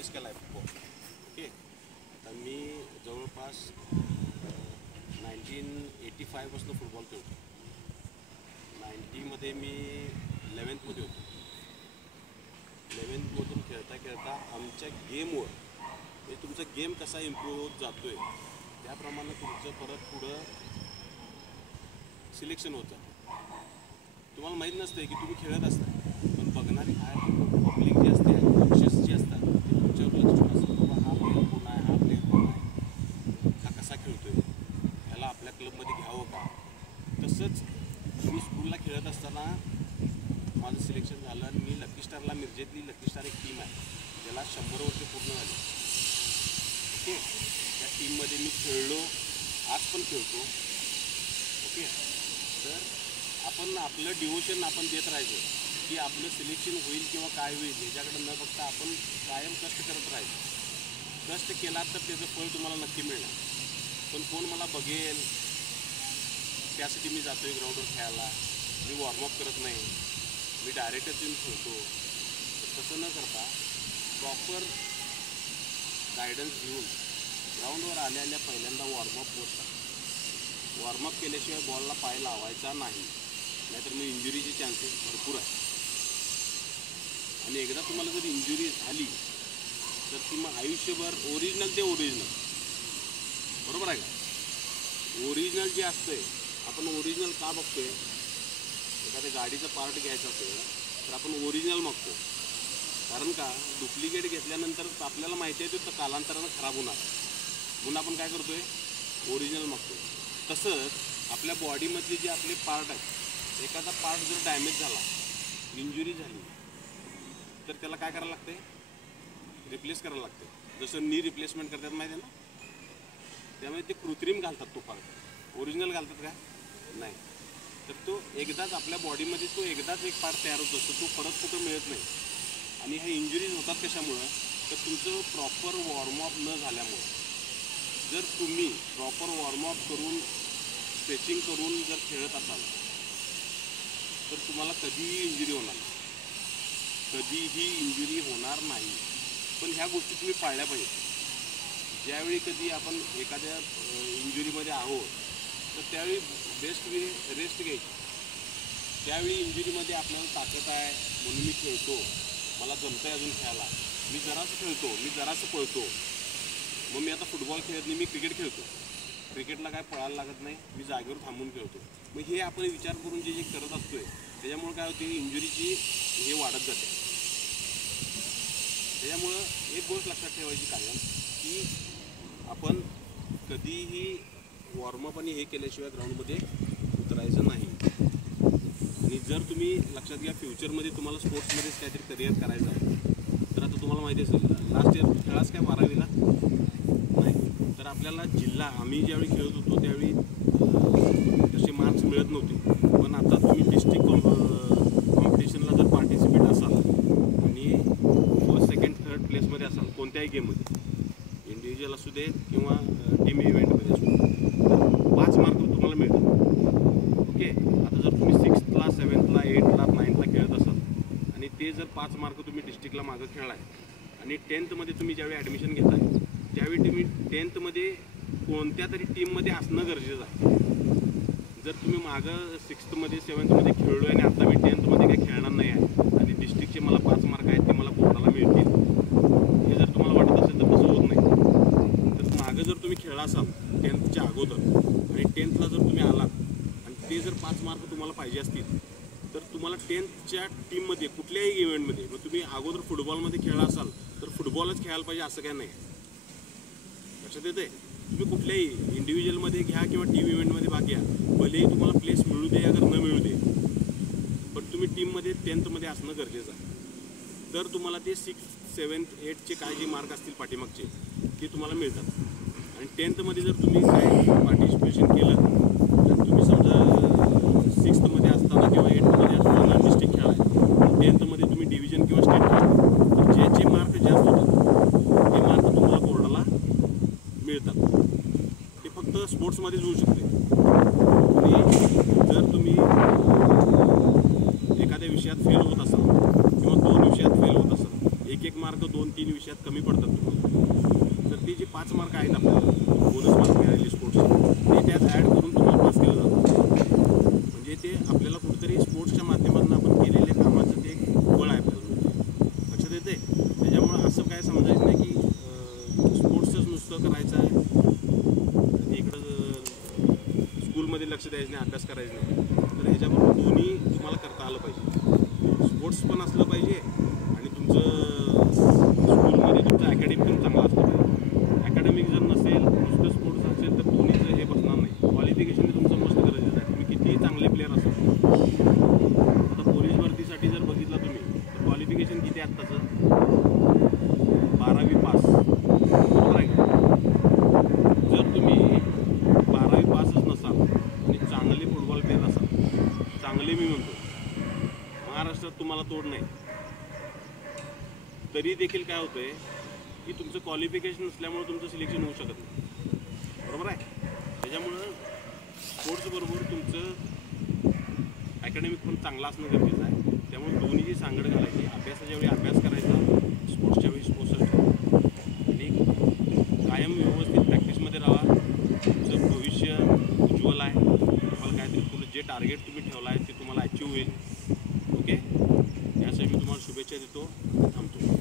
Choice केला आहे football. Okay, आता मी जवळपास 1985पासून फुटबॉल खेळतो. 90मध्ये मी 11thमध्ये होतो. 11thमधून खेळता खेळता आमच्या गेमवर म्हणजे तुमचा गेम कसा इम्प्रूव्ह होत जातो आहे त्याप्रमाणे तुमचं परत पुढं सिलेक्शन होत जातं. तुम्हाला माहीत नसतं की तुम्ही खेळत असता, पण बघणारी पब्लिक जी असते, कोचेस जी असतात ते तुमच्यावर लक्ष ठेवून असतात. बाबा हा प्लेअर कोण आहे, हा प्लेअर कोण आहे, हा कसा खेळतो आहे, ह्याला आपल्या क्लबमध्ये घ्यावं का. तसंच मी स्कूलला खेळत असताना माझं सिलेक्शन झालं आणि मी लकी स्टारला, मिरजेतली लकी स्टार एक टीम आहे ज्याला 100 वर्ष पूर्ण झाली. ओके, त्या टीममध्ये मी खेळलो, आज पण खेळतो. ओके, तर आपण आपलं डिवोशन आपण देत राहायचं की आपलं सिलेक्शन होईल किंवा काय होईल ह्याच्याकडे न बघता आपण कायम कष्ट करत राहायचं. कष्ट केला तर त्याचं फळ तुम्हाला नक्की मिळणार. पण कोण मला बघेल त्यासाठी मी जातो आहे ग्राउंडवर खेळायला, मी वॉर्मअप करत नाही, मी डायरेक्टच येऊन खेळतो. तर तसं न करता प्रॉपर गायडन्स घेऊन ग्राउंडवर आल्या पहिल्यांदा वॉर्मअप पोस्ट वॉर्मअप केल्याशिवाय बॉलला पाय लावायचा नाही, नाहीतर मग इंजुरीचे चान्सेस भरपूर आहे. आणि एकदा तुम्हाला जर इंजुरी झाली तर ती मग आयुष्यभर ओरिजिनल ते ओरिजिनल, बरोबर आहे का. ओरिजिनल जे असतं आहे, आपण ओरिजिनल का बघतोय, एखाद्या गाडीचं पार्ट घ्यायचं असेल तर आपण ओरिजिनल मागतो. कारण का, डुप्लिकेट घेतल्यानंतर आपल्याला माहिती आहे तो कालांतरानं खराब होणार, म्हणून आपण काय करतोय, ओरिजिनल मागतो. तसंच आपल्या बॉडीमधले जे आपले पार्ट आहेत, एखादा पार्ट जर डॅमेज झाला, इंजुरी झाली तर त्याला काय करायला लागते, रिप्लेस करायला लागते. जसं नी रिप्लेसमेंट करतात माहिती आहे ना, त्यामुळे ते कृत्रिम घालतात तो पार्ट, ओरिजिनल घालतात का नाही. तर तो एकदाच आपल्या बॉडीमध्ये तो एकदाच एक पार्ट तयार होत असतो, तो परत कुठं मिळत नाही. आणि ह्या इंजुरीज होतात कशामुळं, तर तुमचं प्रॉपर वॉर्मअप न झाल्यामुळं. जर तुम्ही प्रॉपर वॉर्मअप करून स्ट्रेचिंग करून जर खेळत असाल तर तुम्हाला कधीही इंजुरी होणार नाही, कधीही इंजुरी होणार नाही. पण ह्या गोष्टी तुम्ही पाळल्या पाहिजेत. ज्यावेळी कधी आपण एखाद्या इंजुरीमध्ये आहोत तर त्यावेळी बेस्ट वे रेस्ट घ्यायची. त्यावेळी इंजुरीमध्ये आपल्याला ताकद आहे म्हणून मी खेळतो, मला जमतं आहे अजून खेळायला, मी जरासं खेळतो, मी जरासं पळतो. मग मी आता फुटबॉल खेळत नाही, मी क्रिकेट खेळतो. क्रिकेटला काय पळायला लागत नाही, मी जागेवर थांबून खेळतो. मग हे आपण विचार करून जे करत असतो आहे त्याच्यामुळे काय होते, इंजुरीची हे वाढत जाते. त्याच्यामुळं एक गोष्ट लक्षात ठेवायची कायम की आपण कधीही वॉर्मअप आणि हे केल्याशिवाय ग्राउंडमध्ये उतरायचं नाही. आणि जर तुम्ही लक्षात घ्या, फ्युचरमध्ये तुम्हाला स्पोर्ट्समध्येच काहीतरी करिअर करायचं आहे तर आता तुम्हाला माहिती असेल, लास्ट इयर खेळाच काय 12वीला नाही, तर आपल्याला जिल्हा, आम्ही ज्यावेळी खेळत होतो त्यावेळी तसे मार्क्स मिळत नव्हते. पण आता तुम्ही डिस्ट्रिक्ट कॉम्पिटिशनला जर पार्टिसिपेट असाल आणि फर्स्ट, सेकंड, थर्ड प्लेसमध्ये असाल कोणत्याही गेममध्ये, इंडिव्हिज्युअल असू दे किंवा टीम इव्हेंटमध्ये असू दे, 5 मार्क तुम्हाला मिळतात. ओके, आता जर तुम्ही 6th ला, 7th ला, 8th ला, 9th ला खेळत असाल आणि ते जर 5 मार्क तुम्ही डिस्ट्रिक्टला मागं खेळलाय आणि 10th मध्ये तुम्ही ज्यावेळी ॲडमिशन घेताय त्यावेळी तुम्ही 10th मध्ये कोणत्या तरी टीममध्ये असणं गरजेचं आहे. जर तुम्ही मागं 6th मध्ये 7th मध्ये खेळलो आहे आणि आता मी 10th मध्ये काही खेळणार नाही आहे आणि डिस्ट्रिक्टचे मला 5 मार्क आहेत ते मला बोर्डाला मिळतील, हे जर तुम्हाला वाटत असेल तर तसं होत नाही. तर मागं जर तुम्ही खेळला असाल 10thच्या अगोदर आणि 10thला जर तुम्ही आलात आणि ते जर 5 मार्क तुम्हाला पाहिजे असतील तर तुम्हाला 10thच्या टीममध्ये कुठल्याही इव्हेंटमध्ये, मग तुम्ही अगोदर फुटबॉलमध्ये खेळला असाल तर फुटबॉलच खेळायला पाहिजे असं काय नाही. लक्षात येते, तुम्ही कुठल्याही इंडिव्हिज्युअलमध्ये घ्या किंवा टीम इव्हेंटमध्ये भाग घ्या, भलेही तुम्हाला प्लेस मिळू दे अगर न मिळू दे, पण तुम्ही टीममध्ये 10th मध्ये असणं गरजेचं आहे. तर तुम्हाला ते 6th, 7th, 8thचे काय जे मार्क असतील पाठीमागचे ते तुम्हाला मिळतात. आणि 10th मध्ये जर तुम्ही काय पार्टिसिपेशन केलं तर तुम्ही समजा 6th मध्ये असताना किंवा 8th मध्ये असताना डिस्ट्रिक्ट खेळाय, 10th मध्ये तुम्ही डिव्हिजन किंवा स्टेट खेळा, तर जे मार्क जास्त होतात ते मार्क तुम्हाला बोर्डाला मिळतात. ते फक्त स्पोर्ट्समध्येच होऊ शकते. आणि जर तुम्ही एखाद्या विषयात फेल होत असाल किंवा 2 विषयात फेल होत असाल, एक मार्क 2-3 विषयात कमी पडतात स्कूलमध्ये लक्ष द्यायचं नाही, अभ्यास करायचं नाही, तर ह्याच्याबरोबर दोन्ही तुम्हाला करता आलं पाहिजे. स्पोर्ट्स पण असलं पाहिजे आणि तुमचं स्कूलमध्ये तुमचं अकॅडमिक पण चांगलं असलं पाहिजे. अकॅडमिक जर नसेल, नुसतं स्पोर्ट्स असेल, तर दोन्हीचं हे बसणार नाही. क्वालिफिकेशन हे तुमचं मस्त गरजेचं आहे. तुम्ही कितीही चांगले प्लेअर असाल, आता पोलीस भरतीसाठी जर बघितलं तुम्ही तर क्वालिफिकेशन किती आहे आत्ताचं? 12वी पास, बरोबर आहे का? जर तुम्ही 12वी पासच नसाल आणि चांगले फुटबॉल प्लेअर असाल, चांगले मी म्हणतो, महाराष्ट्रात तुम्हाला तोड नाही, तरी देखील काय होतंय की तुमचं क्वालिफिकेशन नसल्यामुळे तुमचं सिलेक्शन होऊ शकत नाही, बरोबर आहे? त्याच्यामुळं स्पोर्ट्सबरोबर तुमचं अकॅडमिक पण चांगलं असणं गरजेचं आहे. त्यामुळे दोन्हीची सांगड घालायची. अभ्यासाच्या वेळी अभ्यास करायचा, स्पोर्ट्सच्या वेळी स्पोर्ट्स आणि कायम व्यवस्थित प्रॅक्टिसमध्ये राहा. तुमचं भविष्य उज्ज्वल आहे. तुम्हाला काहीतरी पुढे जे टार्गेट तुम्ही ठेवलं आहे ते तुम्हाला अचीव होईल. ओके, यासाठी मी तुम्हाला शुभेच्छा देतो. थांबतो.